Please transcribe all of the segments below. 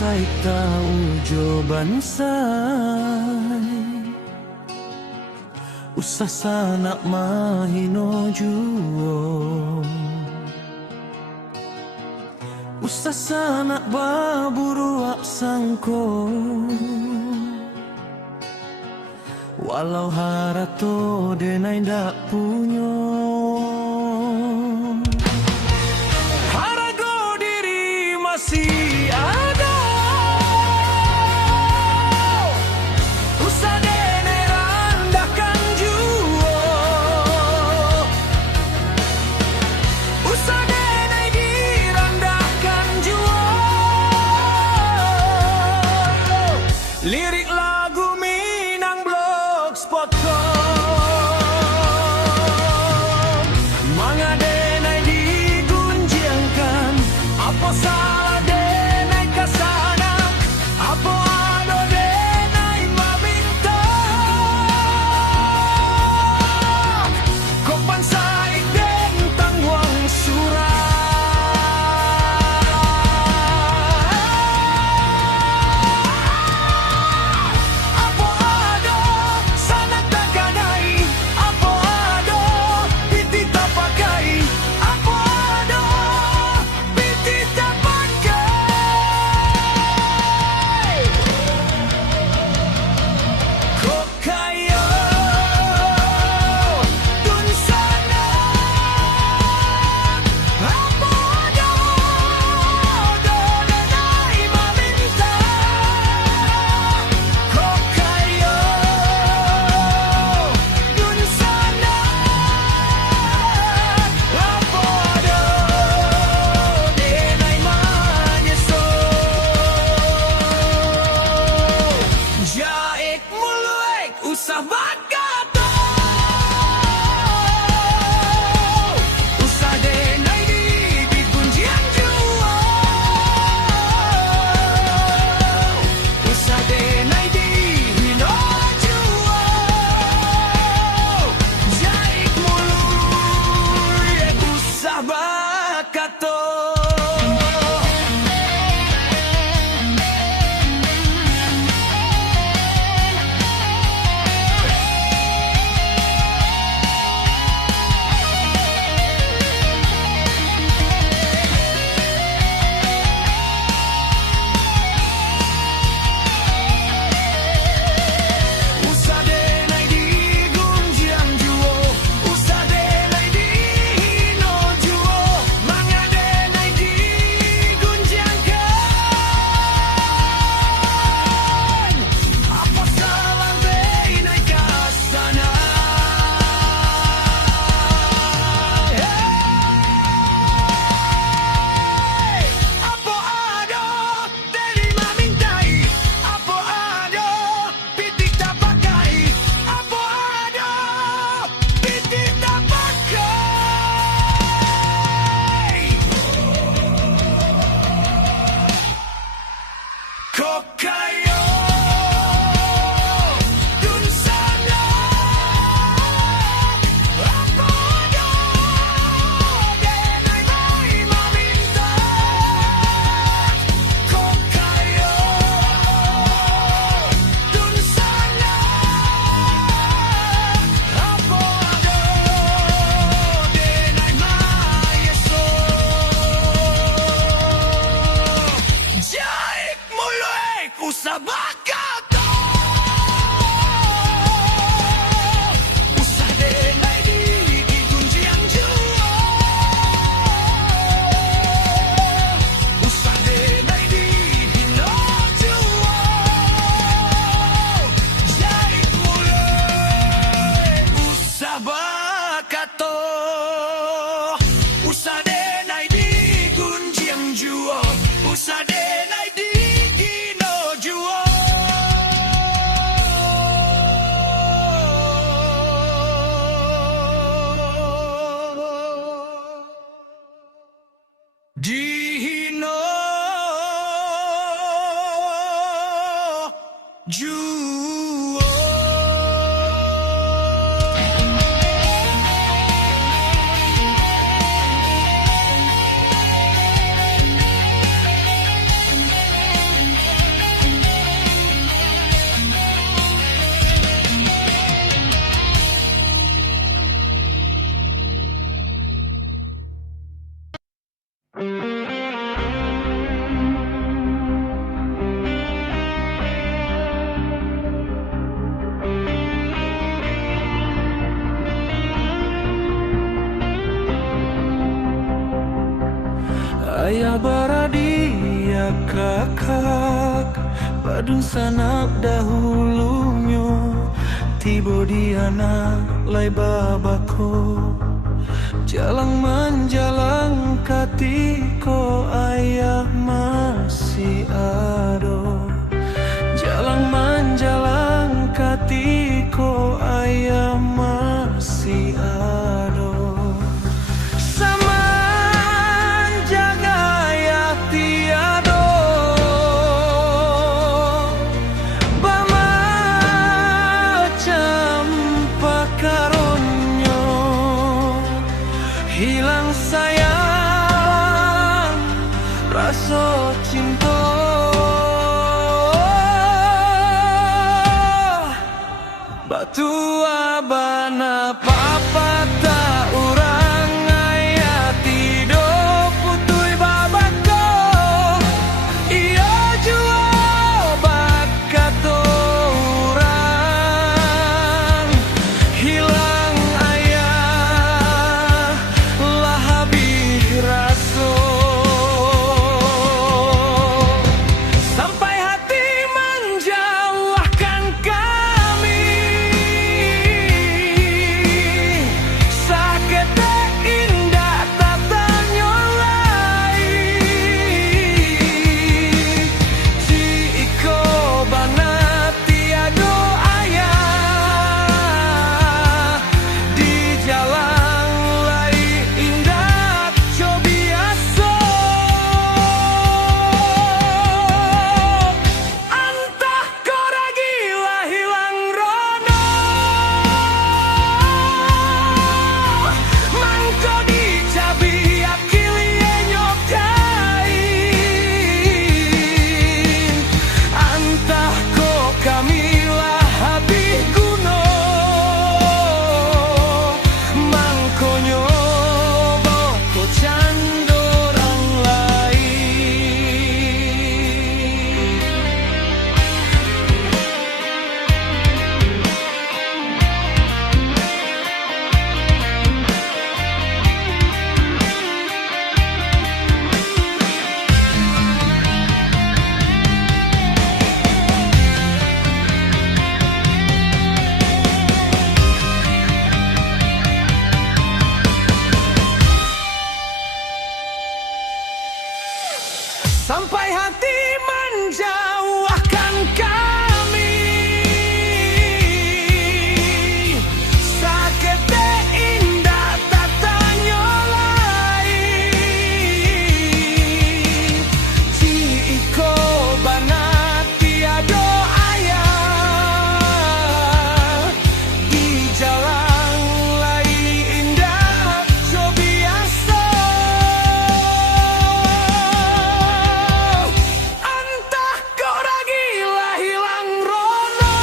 sai tau jo bansai usah sanak mahino juo usah sanak baburu sangko walau harato denai ndak punyo harago diri masih ada usah denai randakan juo usah denai dirandakan juo lirik lagu Minang blogspot.com mangadenai digunjangkan apa salah denai kasana apa ado denai meminta kopan sai tentang wang surat apa ado sana tagadai apa ado piti tapakai apa ado piti tapakai kok kayo dun sana apa ado denai meminta kok kayo dun sana apa ado denai manyeso jaik muluek usah bakato usah denai di kunjian juo usah denai di hino juo jaik muluek usah bakato usah denai di gunjang juo usah denai di hino juo mangadenai di gunjangkan apa salah denai kasana apa ado terima mintai apa ado pitik tapakai apa ado pitik tapakai kok kayo dun sana apa ado denai mai meminta kok kayo dun sana apa ado denai mayeso jaik muluek usah bakato usah denai di gunjang juo usah denai di hino juo jaik muluek usah bakato usah denai di gunjang juo usah denai di hino juo di hino juo kakak padung sanak dahulunya tibo diana lai babako jalang menjalang katiko ayah masih ado jalang menjalang katiko ayah masih ado sama jaga ya tiado bamacam pakaronyo hilang sayang rasa cinta batu abana papa tak urang ayat tidur putui babako iya jua bakato urang hilang ayah lah habis raso sampai hati menjauhkan kami sakit indah tak nyolai jiko banat tiado ayah di jalan lai indah cobiaso antah koragila hilang rono mangko dicabi akilie nyokain antah ko kamilah habis kuno mangko nyoba ko candorang lain sampai hati menjauhkan kami sakit indah tak nyolai jiko banat tiado ayah di jalan lai indah cobiaso antah koragila hilang rono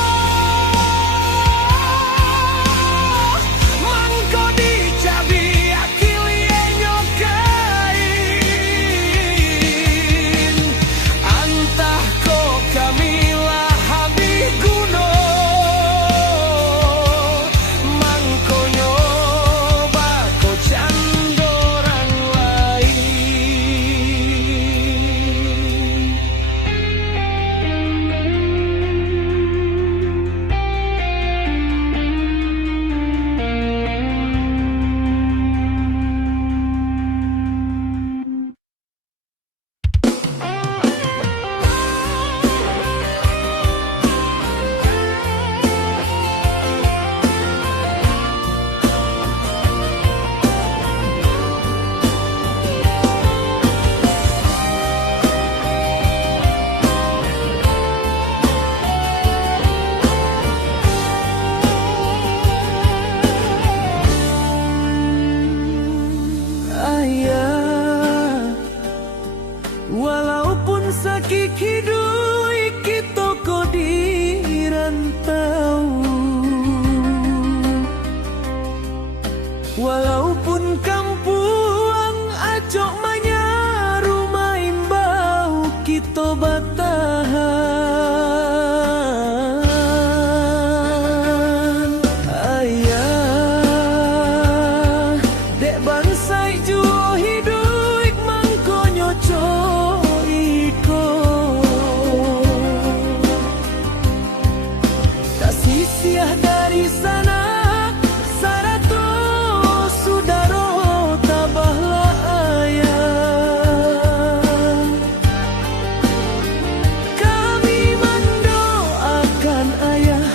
mangko dicabi akilie nyokain antah ko kamilah habis guno mangko nyoba ko candorang lain ayah walaupun sakit hidup kita ko di rantau walaupun kampuang acok manya rumah imbau kita batahan ayah dek bansai juo hidup mangko nyoco iko siah dari sana sarato sudaro tabahlah ayah. Kami mendoakan ayah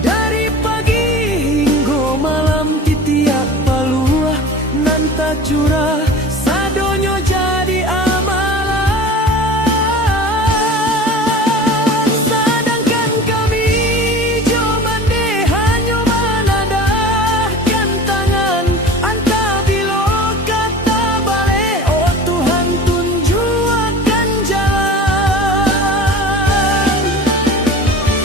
dari pagi hingga malam titiak paluah nanta curah sadonyo jadi amalan. Sedangkan kami jawaban deh hanya menadahkan tangan anta bilo kata balik oh Tuhan tunjukkan jalan.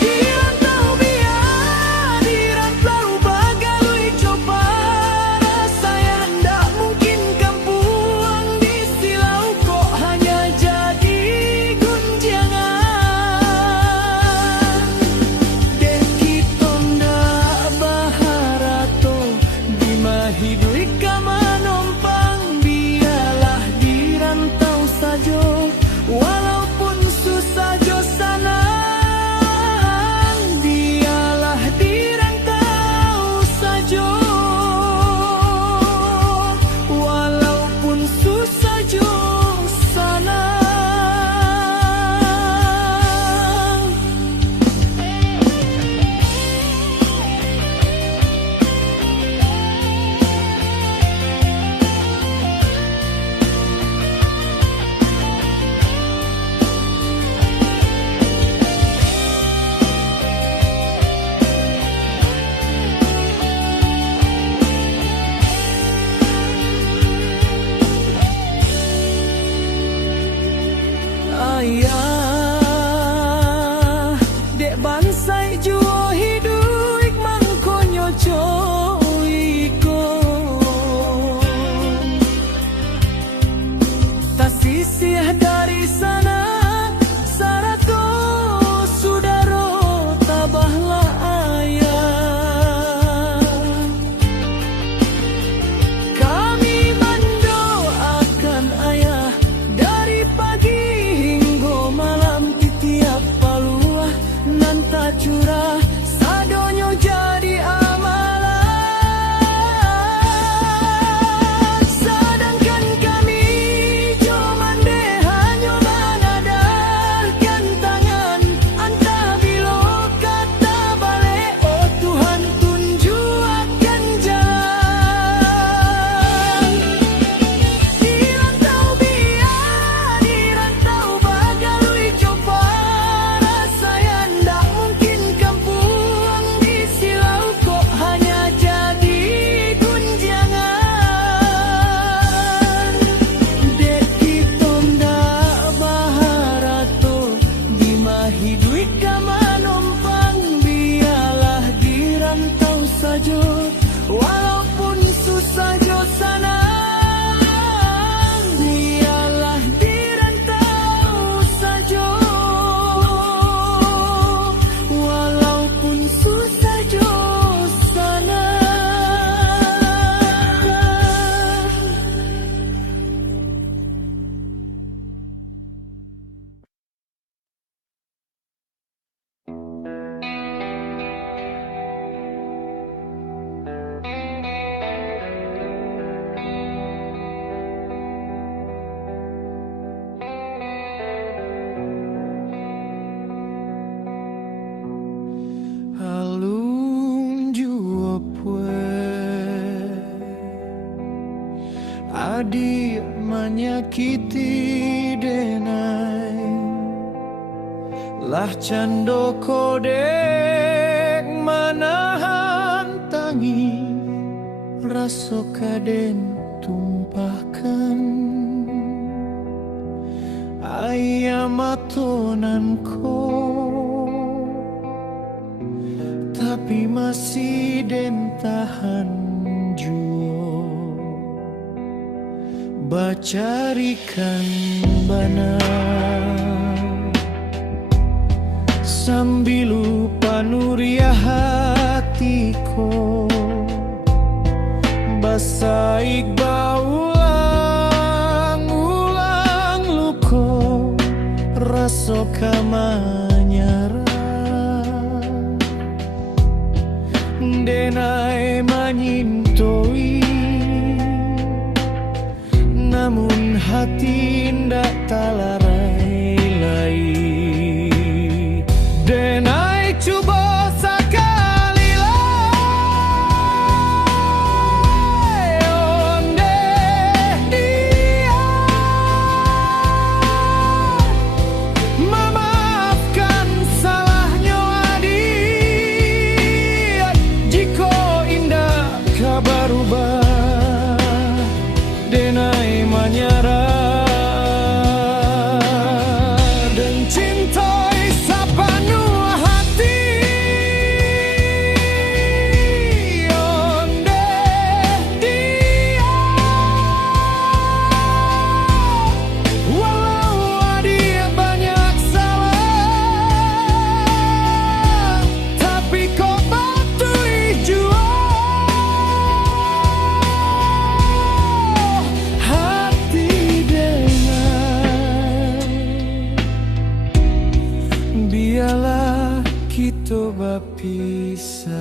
Di rantau biar di rantau bagai coba saya ndak mungkin kampuang di silau kok hanya jadi gunjangan. Dek kita ndak baharato di mahidui kama nompang biarlah di rantau saja walaupun susah jo sana biarlah di rantau saja walaupun susah jo sana. Ayah, dek bansai juo hidup mangkonyo coiko. Tak sisih dari sana sarato sudaro tabahlah ayah. Kami mendoakan ayah dari pagi hingga malam titiap paluah nanta curah sadonyo jadi amalan. Sedangkan kami cuman deh hanya menadahkan tangan anta bilo kata balik oh Tuhan tunjukkan jalan. Di rantau biar di rantau bagai coba saya ndak mungkin kampuang di silau kok hanya jadi gunjangan. Dek kita ndak baharato di mahidui kama nompang biarlah di rantau saja walaupun susah jo sana biarlah di rantau saja walaupun susah jo sana. Alun jua pue adik menyakiti denai lah cando kodek manahan tangi rasa kaden tumpahkan ayam atonanku tapi masih den tahan juo bacarikan bana sambil lupa nuria hatiku basaik baulang-ulang luko rasa kamanyara denai menyintoi, namun hati ndak talarai. Denai cuba sakali lai, onde dia memaafkan salahnya adik. Jika indah kabar ubah, denai menyerah dan cintai sepenuh hati. Onde dia, walau dia banyak salah, tapi kau batui jua hati denai. Biarlah kita berpisah.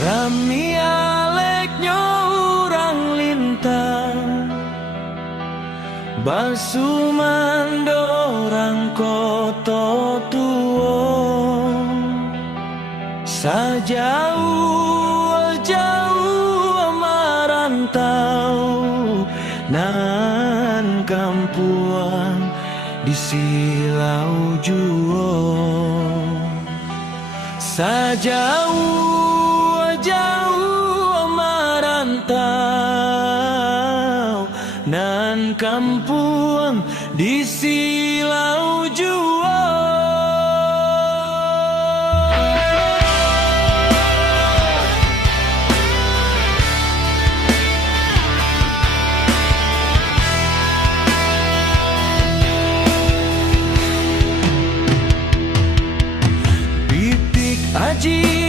Rami aleknya urang lintang Basumandorang koto tuo Sajauh-jauh marantau Nan kampuang di Silau Juo Sajauh-jauh marantau Nan kampuang di Silau Juo Aji